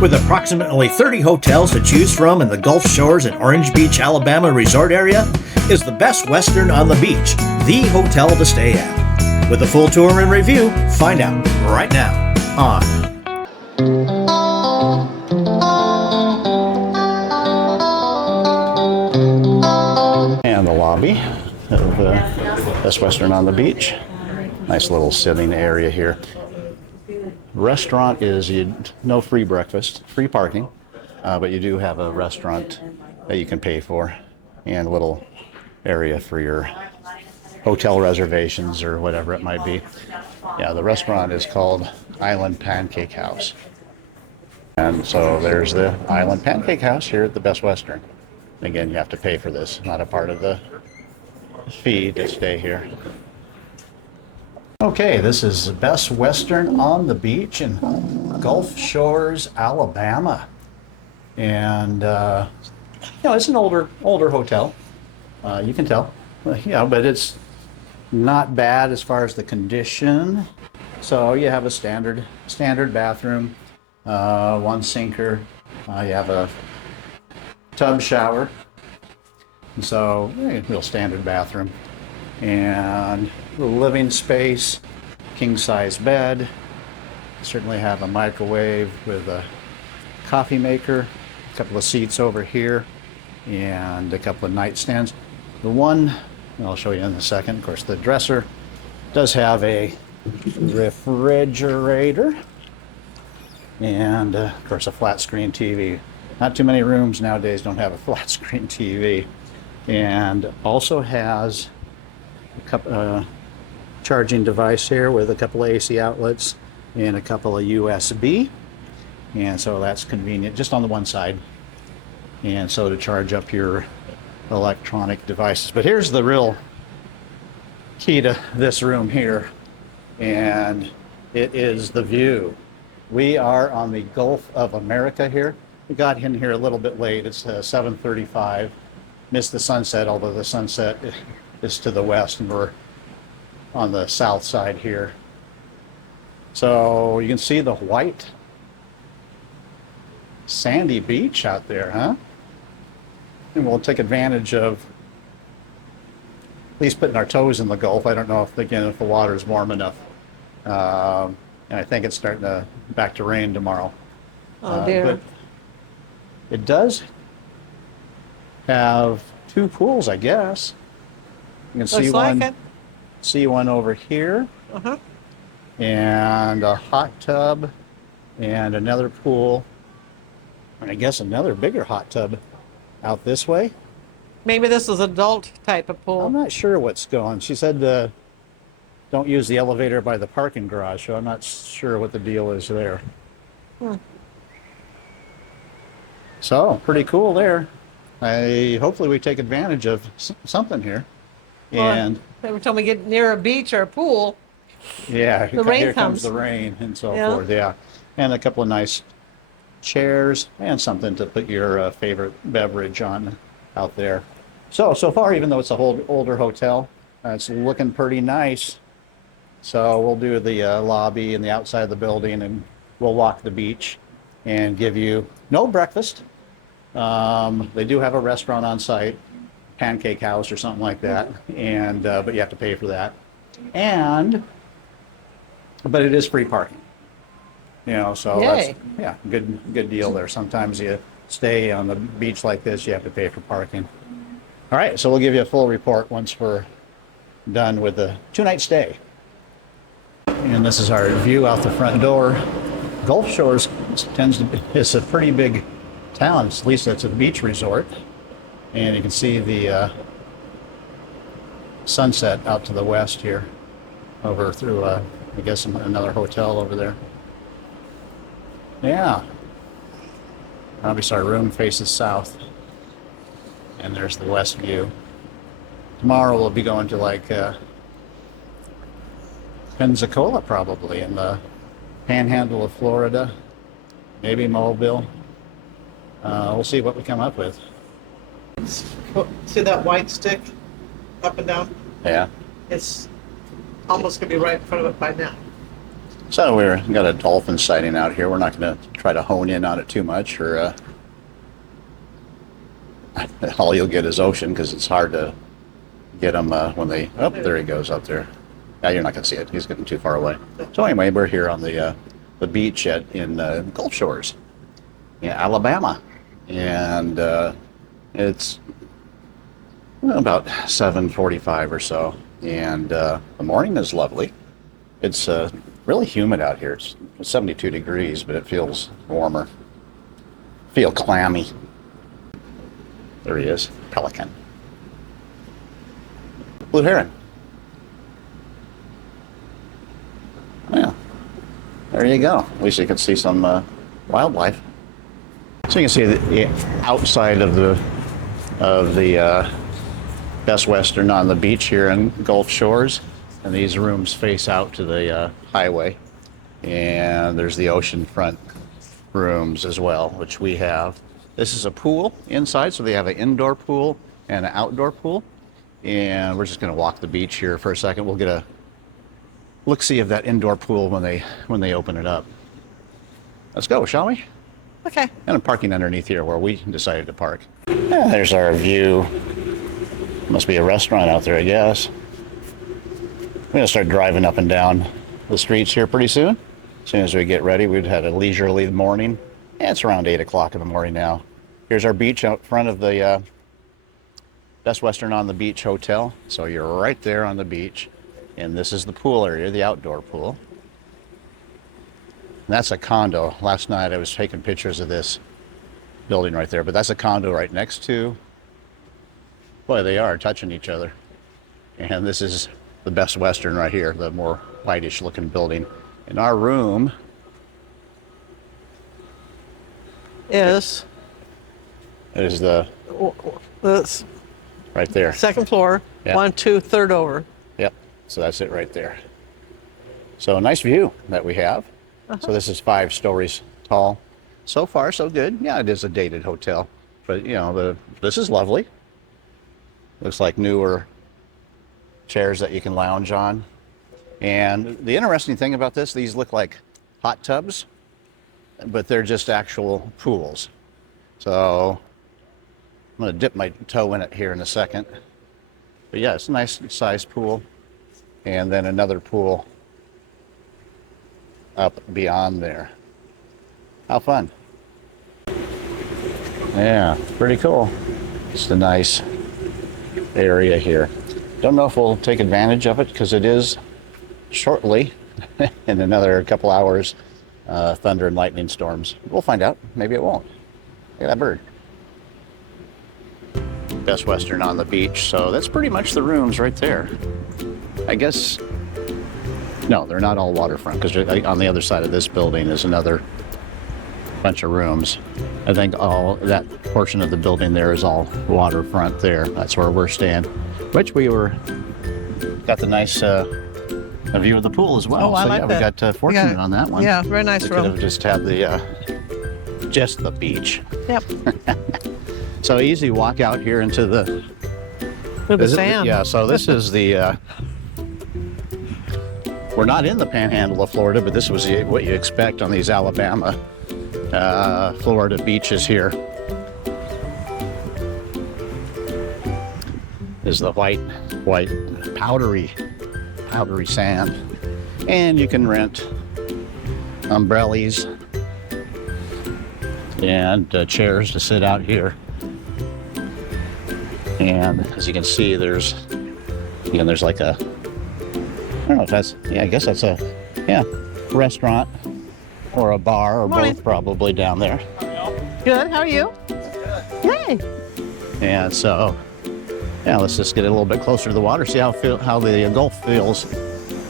With approximately 30 hotels to choose from in the Gulf Shores and Orange Beach, Alabama resort area, is the Best Western on the Beach, the hotel to stay at. With a full tour and review, find out right now on and the lobby of Best Western on the Beach. Nice little sitting area here. Restaurant is no free breakfast, free parking, but you do have a restaurant that you can pay for and a little area for your hotel reservations or whatever it might be. Yeah, the restaurant is called Island Pancake House. And so there's the Island Pancake House here at the Best Western. Again, you have to pay for this, not a part of the fee to stay here. Okay, this is Best Western on the Beach in Gulf Shores, Alabama. And, it's an older hotel. You can tell, but it's not bad as far as the condition. So you have a standard bathroom, one sinker. You have a tub shower. And so, real standard bathroom. And the living space, king size bed. Certainly have a microwave with a coffee maker, a couple of seats over here, and a couple of nightstands. The one, I'll show you in a second, of course, the dresser does have a refrigerator and, of course, a flat screen TV. Not too many rooms nowadays don't have a flat screen TV. And also has a charging device here with a couple of AC outlets and a couple of USB. And so that's convenient just on the one side. And so to charge up your electronic devices. But here's the real key to this room here. And it is the view. We are on the Gulf of America here. We got in here a little bit late. It's 7:35. Missed the sunset, although the sunset is to the west and we're on the south side here. So you can see the white sandy beach out there, huh? And we'll take advantage of at least putting our toes in the Gulf. I don't know if the water is warm enough. And I think it's starting back to rain tomorrow. Oh dear. But it does have two pools, I guess. You can see Looks one. like it. See one over here, Uh-huh. and a hot tub, and another pool, and I guess another bigger hot tub out this way. Maybe this is adult type of I'm pool. not sure what's going. She said don't use the elevator by the parking garage, so I'm not sure what the deal is there. So pretty cool there. Hopefully we take advantage of something here. And every time we get near a beach or a pool, yeah, the rain here comes. comes the rain and so Yeah. forth. Yeah, and a couple of nice chairs and something to put your favorite beverage on out there. So far, even though it's a whole older hotel, it's looking pretty nice. So we'll do the lobby and the outside of the building, and we'll walk the beach and give you no breakfast. They do have a restaurant on site, Pancake House or something like that, and but you have to pay for that. But it is free parking. So Yay. that's good deal there. Sometimes you stay on the beach like this, you have to pay for parking. All right, so we'll give you a full report once we're done with the 2-night stay. And this is our view out the front door. Gulf Shores it's a pretty big town. At least it's a beach resort. And you can see the sunset out to the west here, over through, I guess, another hotel over there. Yeah. Obviously, our room faces south. And there's the west view. Tomorrow we'll be going to Pensacola, probably, in the panhandle of Florida, maybe Mobile. We'll see what we come up with. See that white stick up and down? Yeah. It's almost gonna be right in front of it by now. So we've got a dolphin sighting out here. We're not going to try to hone in on it too much, or all you'll get is ocean because it's hard to get them when they. Oh, there he goes up there. Yeah, you're not going to see it. He's getting too far away. So anyway, we're here on the beach in Gulf Shores, in Alabama, and it's about 7:45 or so, and the morning is lovely. It's really humid out here. It's 72 degrees, but it feels warmer. Feel clammy. There he is, pelican. Blue heron. Yeah, there you go. At least you can see some wildlife. So you can see the outside of the Best Western on the beach here in Gulf Shores, and these rooms face out to the highway. And there's the oceanfront rooms as well, which we have. This is a pool inside, so they have an indoor pool and an outdoor pool. And we're just going to walk the beach here for a second. We'll get a look-see of that indoor pool when they open it up. Let's go, shall we? Okay. And I'm parking underneath here where we decided to park. Yeah, there's our view. Must be a restaurant out there, I guess. We're going to start driving up and down the streets here pretty soon. As soon as we get ready, we've had a leisurely morning. Yeah, it's around 8 o'clock in the morning now. Here's our beach out front of the Best Western on the Beach Hotel. So you're right there on the beach. And this is the pool area, the outdoor pool. And that's a condo. Last night I was taking pictures of this building right there, but that's a condo right next to. Boy, they are touching each other. And this is the Best Western right here, the more whitish looking building. And our room Is is the the right there. second floor, Yeah. 1, 2, third over. Yep. So that's it right there. So a nice view that we have. So this is 5 stories tall. So far, so good. Yeah, it is a dated hotel, but you know, this is lovely. Looks like newer chairs that you can lounge on. And the interesting thing about this, these look like hot tubs, but they're just actual pools. So I'm going to dip my toe in it here in a second. But yeah, it's a nice sized pool. And then another pool up beyond there. How fun. Yeah, pretty cool. Just a nice area here. Don't know if we'll take advantage of it because it is shortly, in another couple hours, thunder and lightning storms. We'll find out. Maybe it won't. Look at that bird. Best Western on the beach. So that's pretty much the rooms right there. I guess, no, they're not all waterfront because on the other side of this building is another bunch of rooms. I think all that portion of the building there is all waterfront there. That's where we're staying, which we got the nice a view of the pool as well. Oh, I so like yeah, that. we got fortunate on that one. Yeah, very nice We could have room. just had just the beach. Yep. So easy walk out here into the With the is it- sand. Yeah, so this is the we're not in the panhandle of Florida, but this was what you expect on these Alabama, Florida beaches here. Is the white, powdery sand. And you can rent umbrellas and chairs to sit out here. And as you can see, there's like a, I don't know if that's, yeah, I guess that's a, restaurant or a bar or Morning. both probably down there. Good. How are you? Hey. And so, yeah, let's just get a little bit closer to the water, see how the Gulf feels.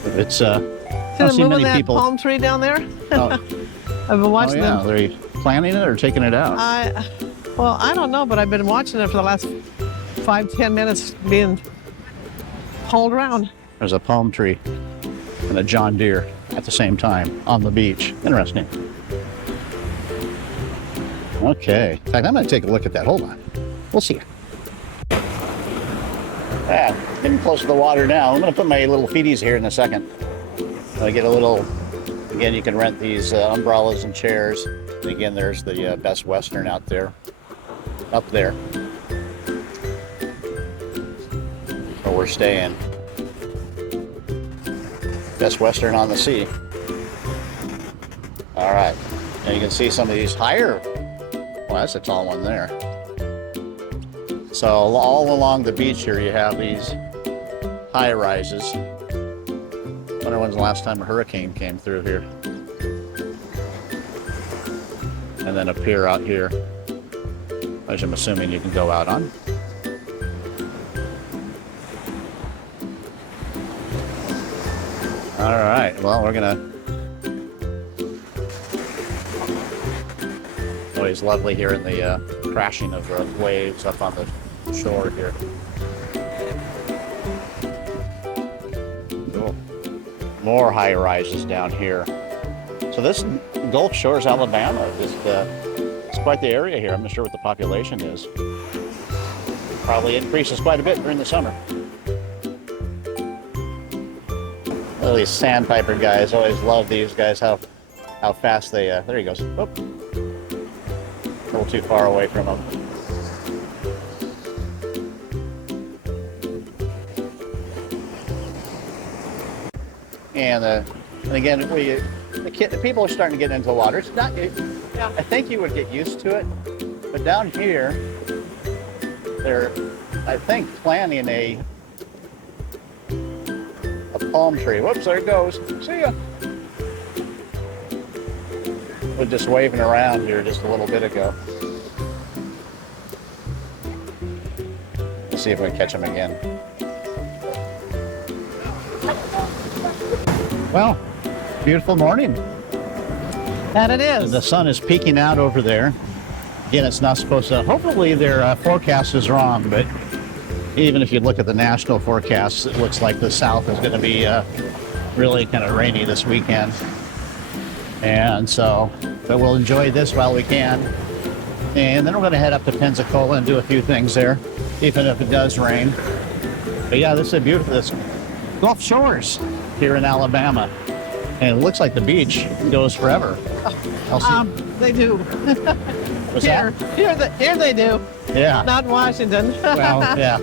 It's, I See don't them see moving many that people. palm tree down there? Oh, I've been oh watching yeah, them. are they planting it or taking it out? Well, I don't know, but I've been watching it for the last 5-10 minutes being hauled around. There's a palm tree and a John Deere at the same time on the beach. Interesting. Okay. In fact, I'm going to take a look at that. Hold on. We'll see. Getting close to the water now. I'm going to put my little feeties here in a second. I get a little Again, you can rent these umbrellas and chairs. And again, there's the Best Western out there, up there, where we're staying. Best Western on the Sea. All right, and you can see some of these higher. Well, that's a tall one there. So all along the beach here, you have these high rises. Wonder when's the last time a hurricane came through here. And then a pier out here, which I'm assuming you can go out on. All right, well, we're gonna. Always lovely here in the crashing of the waves up on the shore here. Cool. More high rises down here. So this Gulf Shores, Alabama, it's quite the area here. I'm not sure what the population is. Probably increases quite a bit during the summer. Well, these sandpiper guys, always love these guys, how fast they, there he goes. Oh. A little too far away from them. And again, the people are starting to get into the water. It's not. I think you would get used to it, but down here, they're, I think, planting a palm tree. Whoops, there it goes. See ya. We're just waving around here just a little bit ago. Let's see if we can catch them again. Well, beautiful morning. That it is. The sun is peeking out over there. Again, it's not supposed to. Hopefully their forecast is wrong, but even if you look at the national forecast, it looks like the south is going to be really kind of rainy this weekend. And so, but we'll enjoy this while we can. And then we're going to head up to Pensacola and do a few things there, even if it does rain. But yeah, this is beautiful. This Gulf Shores here in Alabama. And it looks like the beach goes forever. They do. What's Here they do. Yeah. Not in Washington. Well, yeah.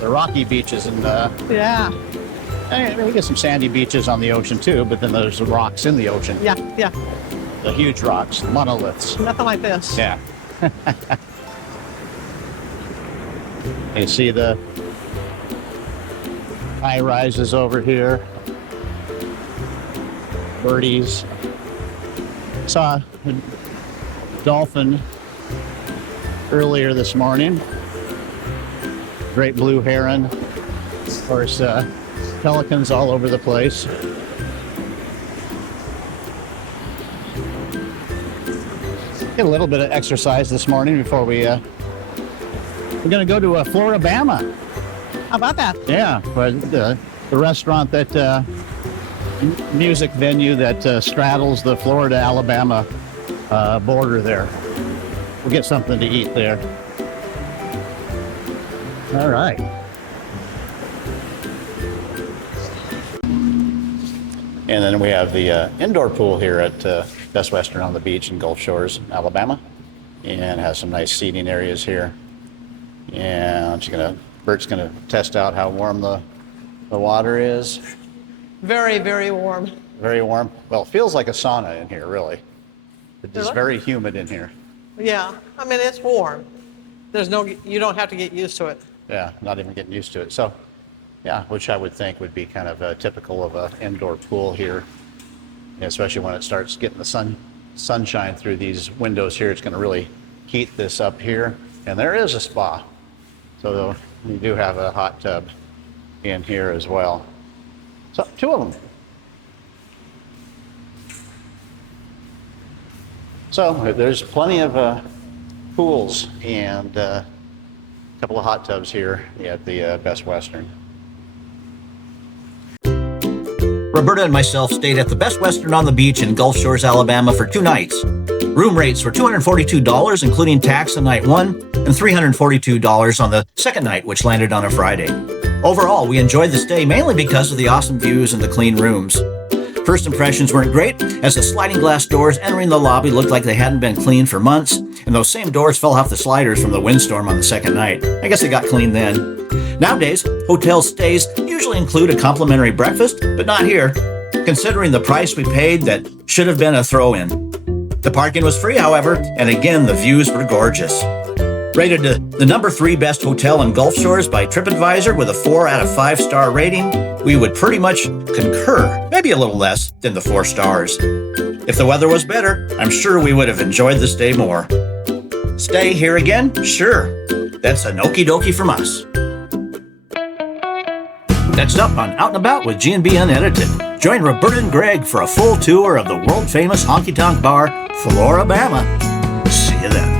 The rocky beaches and Yeah. we get some sandy beaches on the ocean too, but then there's the rocks in the ocean. Yeah. The huge rocks, monoliths. Nothing like this. Yeah. You see the high rises over here. Birdies. Saw a dolphin earlier this morning. Great blue heron. Of course, pelicans all over the place. Get a little bit of exercise this morning before we're going to go to Floribama. How about that? Yeah, but the restaurant that music venue that straddles the Florida-Alabama border there. We'll get something to eat there. All right. And then we have the indoor pool here at Best Western on the beach in Gulf Shores, Alabama, and has some nice seating areas here. And Bert's gonna test out how warm the water is. Very, very warm. Very warm. Well, it feels like a sauna in here, really. It's Really? very humid in here. Yeah. I mean, it's warm. You don't have to get used to it. Yeah, not even getting used to it. So, yeah, which I would think would be kind of typical of an indoor pool here, especially when it starts getting the sunshine through these windows here. It's going to really heat this up here. And there is a spa. So you do have a hot tub in here as well. So, two of them. So there's plenty of pools and a couple of hot tubs here at the Best Western. Roberta and myself stayed at the Best Western on the beach in Gulf Shores, Alabama for 2 nights. Room rates were $242, including tax on night 1, and $342 on the second night, which landed on a Friday. Overall, we enjoyed the stay mainly because of the awesome views and the clean rooms. First impressions weren't great, as the sliding glass doors entering the lobby looked like they hadn't been cleaned for months, and those same doors fell off the sliders from the windstorm on the second night. I guess they got cleaned then. Nowadays, hotel stays usually include a complimentary breakfast, but not here, considering the price we paid that should have been a throw-in. The parking was free, however, and again, the views were gorgeous. Rated the number 3 best hotel in Gulf Shores by TripAdvisor with a 4 out of 5 star rating, we would pretty much concur, maybe a little less than the 4 stars. If the weather was better, I'm sure we would have enjoyed the stay more. Stay here again? Sure. That's an okie dokie from us. Next up on Out and About with G&B Unedited, join Roberta and Greg for a full tour of the world-famous honky-tonk bar, Florabama. See you then.